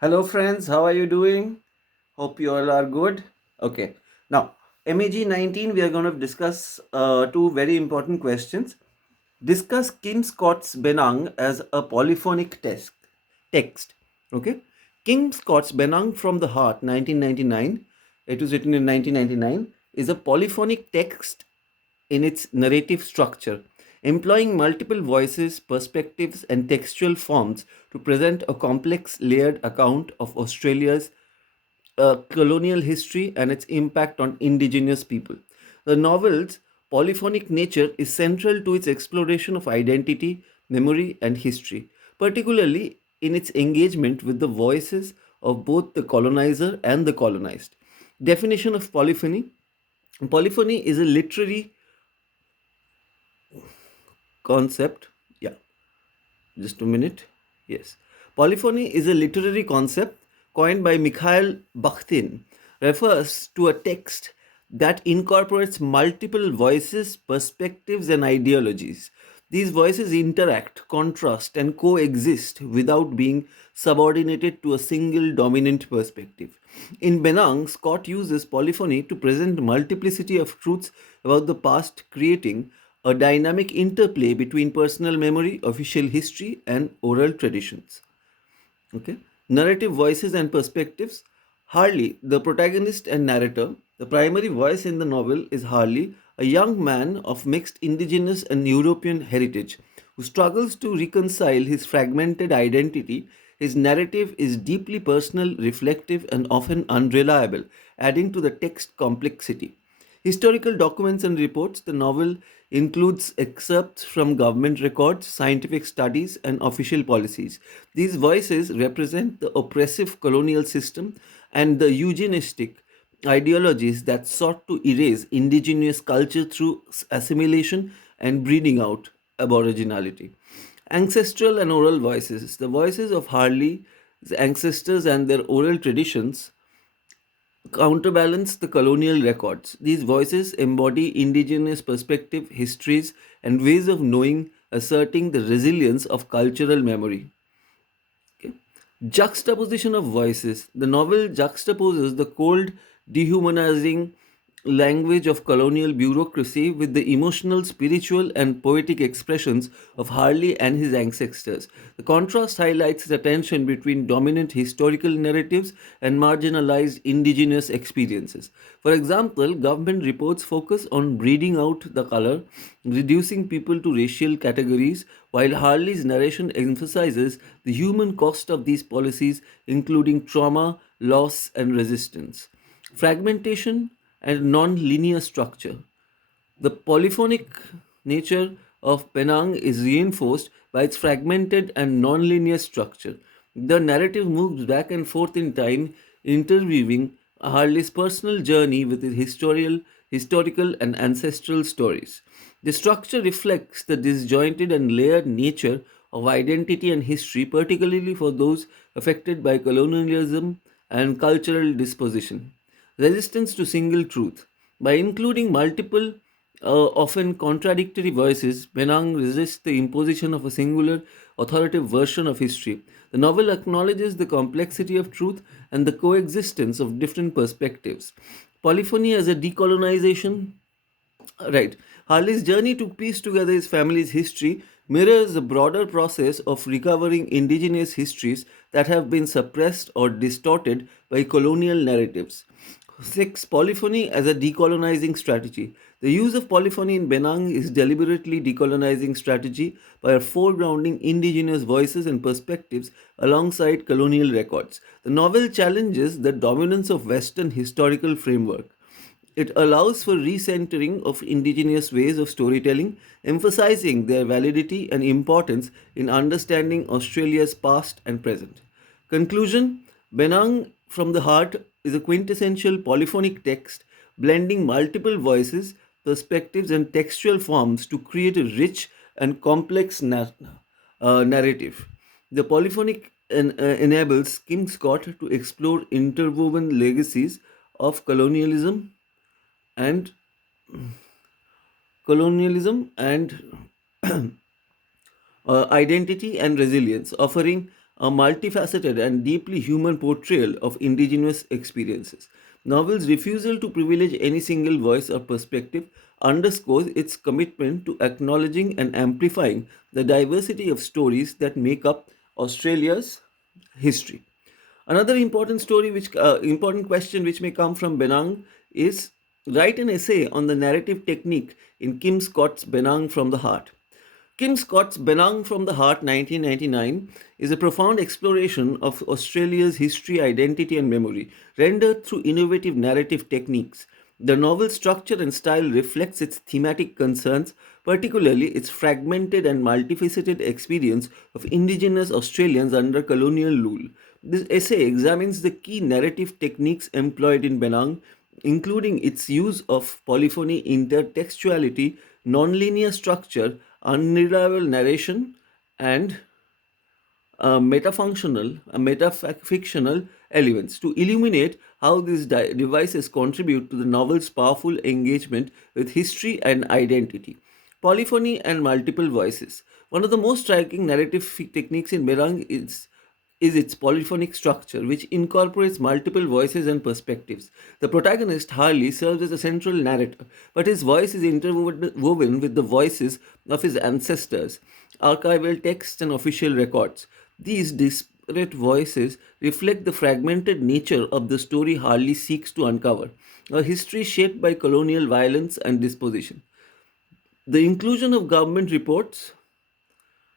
Hello, friends. How are you doing? Hope you all are good. Okay. Now, MEG 19, we are going to discuss two very important questions. Discuss Kim Scott's Benang as a polyphonic text. Okay. Kim Scott's Benang from the Heart, 1999, it was written in 1999, is a polyphonic text in its narrative structure, employing multiple voices, perspectives, and textual forms to present a complex, layered account of Australia's colonial history and its impact on indigenous people. The novel's polyphonic nature is central to its exploration of identity, memory, and history, particularly in its engagement with the voices of both the colonizer and the colonized. Definition of polyphony: polyphony is a literary concept. Yeah, just a minute. Yes. Polyphony is a literary concept coined by Mikhail Bakhtin, refers to a text that incorporates multiple voices, perspectives, and ideologies. These voices interact, contrast, and coexist without being subordinated to a single dominant perspective. In Benang, Scott uses polyphony to present multiplicity of truths about the past, creating a dynamic interplay between personal memory, official history, and oral traditions. Okay. Narrative voices and perspectives. Harley, the protagonist and narrator, the primary voice in the novel is Harley, a young man of mixed indigenous and European heritage who struggles to reconcile his fragmented identity. His narrative is deeply personal, reflective, and often unreliable, adding to the text complexity. Historical documents and reports. The novel includes excerpts from government records, scientific studies, and official policies. These voices represent the oppressive colonial system and the eugenistic ideologies that sought to erase indigenous culture through assimilation and breeding out aboriginality. Ancestral and oral voices. The voices of Harley's ancestors and their oral traditions counterbalance the colonial records. These voices embody indigenous perspective, histories, and ways of knowing, asserting the resilience of cultural memory. Okay. Juxtaposition of voices. The novel juxtaposes the cold, dehumanizing language of colonial bureaucracy with the emotional, spiritual, and poetic expressions of Harley and his ancestors. The contrast highlights the tension between dominant historical narratives and marginalized indigenous experiences. For example, government reports focus on breeding out the color, reducing people to racial categories, while Harley's narration emphasizes the human cost of these policies, including trauma, loss, and resistance. Fragmentation and non-linear structure. The polyphonic nature of Penang is reinforced by its fragmented and non-linear structure. The narrative moves back and forth in time, interweaving Harley's personal journey with his historical and ancestral stories. The structure reflects the disjointed and layered nature of identity and history, particularly for those affected by colonialism and cultural disposition. Resistance to single truth. By including multiple, often contradictory voices, Benang resists the imposition of a singular, authoritative version of history. The novel acknowledges the complexity of truth and the coexistence of different perspectives. Polyphony as a decolonization. Right. Harley's journey to piece together his family's history mirrors a broader process of recovering indigenous histories that have been suppressed or distorted by colonial narratives. 6. Polyphony as a decolonizing strategy. The use of polyphony in Benang is deliberately decolonizing strategy by foregrounding indigenous voices and perspectives alongside colonial records. The novel challenges the dominance of Western historical framework. It allows for recentering of indigenous ways of storytelling, emphasizing their validity and importance in understanding Australia's past and present. Conclusion: Benang from the Heart is a quintessential polyphonic text blending multiple voices, perspectives, and textual forms to create a rich and complex narrative. The polyphonic enables King Scott to explore interwoven legacies of and colonialism and identity and resilience, offering a multifaceted and deeply human portrayal of indigenous experiences. Novel's refusal to privilege any single voice or perspective underscores its commitment to acknowledging and amplifying the diversity of stories that make up Australia's history. Another important question which may come from Benang is write an essay on the narrative technique in Kim Scott's Benang from the Heart. Kim Scott's Benang from the Heart 1999 is a profound exploration of Australia's history, identity, and memory, rendered through innovative narrative techniques. The novel's structure and style reflects its thematic concerns, particularly its fragmented and multifaceted experience of Indigenous Australians under colonial rule. This essay examines the key narrative techniques employed in Benang, including its use of polyphony, intertextuality, nonlinear structure, unreliable narration, and metafictional elements to illuminate how these devices contribute to the novel's powerful engagement with history and identity. Polyphony and multiple voices. One of the most striking narrative techniques in Berang is its polyphonic structure, which incorporates multiple voices and perspectives. The protagonist, Harley, serves as a central narrator, but his voice is interwoven with the voices of his ancestors, archival texts, and official records. These disparate voices reflect the fragmented nature of the story Harley seeks to uncover, a history shaped by colonial violence and disposition. The inclusion of government reports,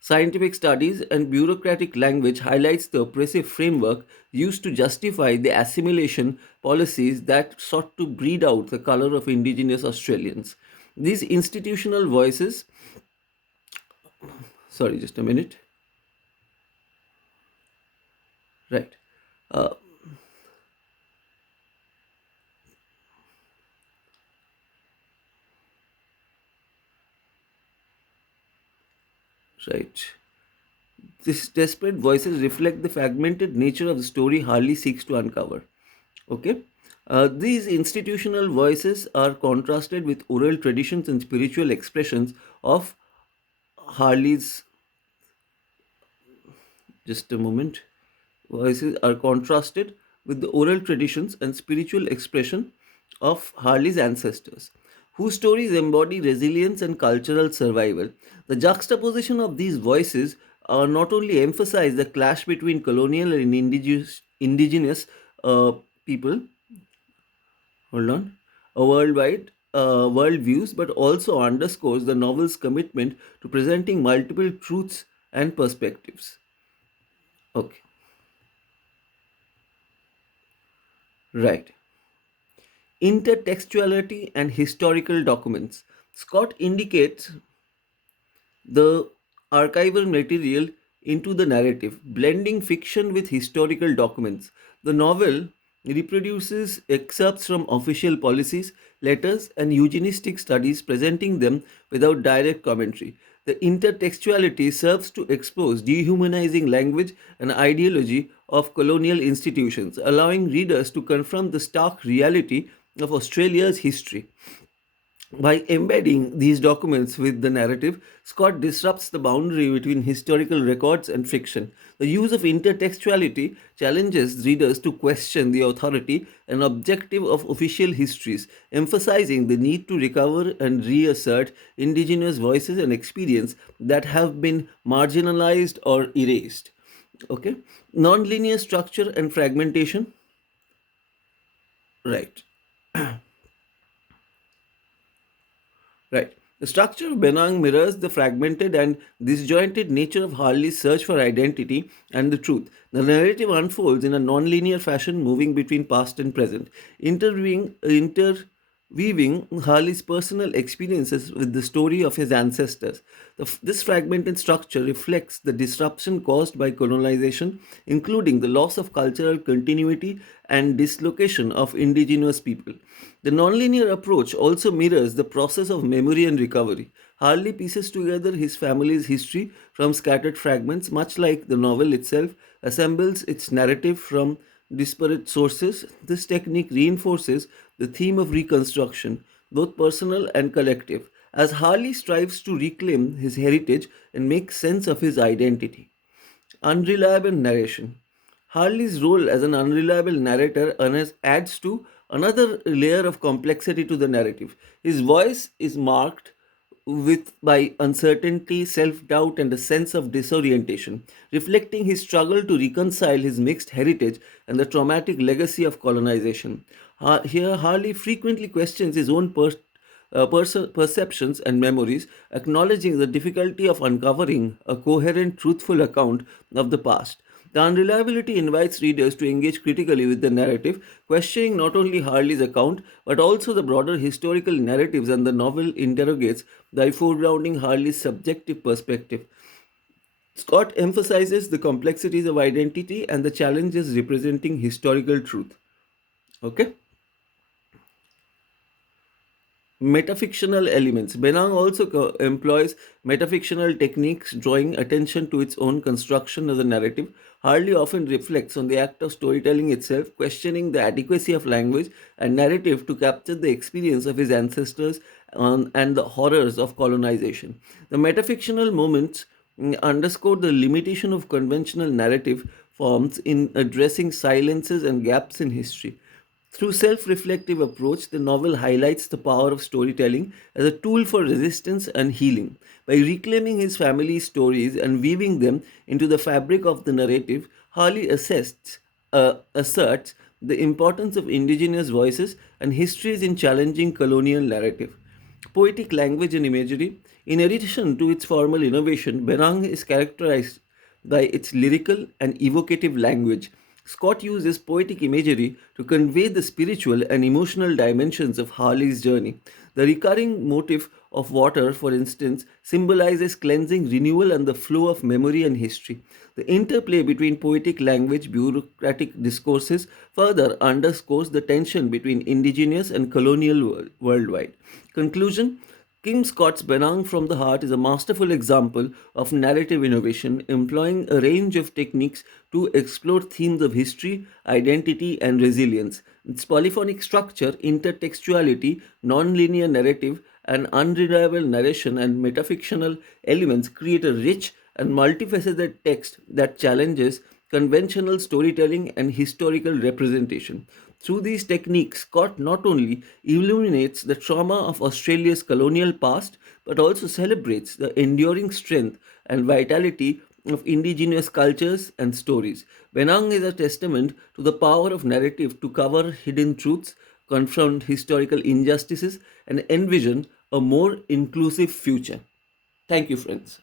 scientific studies, and bureaucratic language highlights the oppressive framework used to justify the assimilation policies that sought to breed out the color of indigenous Australians. These institutional voices, sorry, just a minute, right. Uh, right. These desperate voices reflect the fragmented nature of the story Harley seeks to uncover. Okay. These institutional voices are contrasted with oral traditions and spiritual expressions of Harley's. Just a moment. Voices are contrasted with the oral traditions and spiritual expression of Harley's ancestors, whose stories embody resilience and cultural survival. The juxtaposition of these voices not only emphasize the clash between colonial and indigenous people, hold on, a worldwide worldviews, but also underscores the novel's commitment to presenting multiple truths and perspectives. Okay, right. Intertextuality and historical documents. Scott indicates the archival material into the narrative, blending fiction with historical documents. The novel reproduces excerpts from official policies, letters, and eugenicstic studies, presenting them without direct commentary. The intertextuality serves to expose dehumanizing language and ideology of colonial institutions, allowing readers to confront the stark reality of Australia's history. By embedding these documents with the narrative, Scott disrupts the boundary between historical records and fiction. The use of intertextuality challenges readers to question the authority and objective of official histories, emphasizing the need to recover and reassert indigenous voices and experience that have been marginalized or erased. Okay, non-linear structure and fragmentation. Right. Right. The structure of Benang mirrors the fragmented and disjointed nature of Harley's search for identity and the truth. The narrative unfolds in a non-linear fashion, moving between past and present, interweaving Harley's personal experiences with the story of his ancestors. This fragmented structure reflects the disruption caused by colonization, including the loss of cultural continuity and dislocation of indigenous people. The nonlinear approach also mirrors the process of memory and recovery. Harley pieces together his family's history from scattered fragments, much like the novel itself assembles its narrative from disparate sources. This technique reinforces the theme of reconstruction, both personal and collective, as Harley strives to reclaim his heritage and make sense of his identity. Unreliable narration. Harley's role as an unreliable narrator adds to another layer of complexity to the narrative. His voice is marked by uncertainty, self-doubt, and a sense of disorientation, reflecting his struggle to reconcile his mixed heritage and the traumatic legacy of colonization. Here, Harley frequently questions his own perceptions and memories, acknowledging the difficulty of uncovering a coherent, truthful account of the past. The unreliability invites readers to engage critically with the narrative, questioning not only Harley's account but also the broader historical narratives, and the novel interrogates by foregrounding Harley's subjective perspective. Scott emphasizes the complexities of identity and the challenges representing historical truth. Okay? Metafictional elements. Benang also employs metafictional techniques, drawing attention to its own construction as a narrative. Harley often reflects on the act of storytelling itself, questioning the adequacy of language and narrative to capture the experience of his ancestors and the horrors of colonization. The metafictional moments underscore the limitation of conventional narrative forms in addressing silences and gaps in history. Through self-reflective approach, the novel highlights the power of storytelling as a tool for resistance and healing. By reclaiming his family's stories and weaving them into the fabric of the narrative, Harley asserts the importance of indigenous voices and histories in challenging colonial narrative. Poetic language and imagery. In addition to its formal innovation, Benang is characterized by its lyrical and evocative language. Scott uses poetic imagery to convey the spiritual and emotional dimensions of Harley's journey. The recurring motif of water, for instance, symbolizes cleansing, renewal, and the flow of memory and history. The interplay between poetic language, bureaucratic discourses further underscores the tension between indigenous and colonial worldwide. Conclusion. Kim Scott's Benang from the Heart is a masterful example of narrative innovation, employing a range of techniques to explore themes of history, identity, and resilience. Its polyphonic structure, intertextuality, non-linear narrative, and unreliable narration and metafictional elements create a rich and multifaceted text that challenges conventional storytelling and historical representation. Through these techniques, Scott not only illuminates the trauma of Australia's colonial past but also celebrates the enduring strength and vitality of indigenous cultures and stories. Benang is a testament to the power of narrative to cover hidden truths, confront historical injustices, and envision a more inclusive future. Thank you, friends.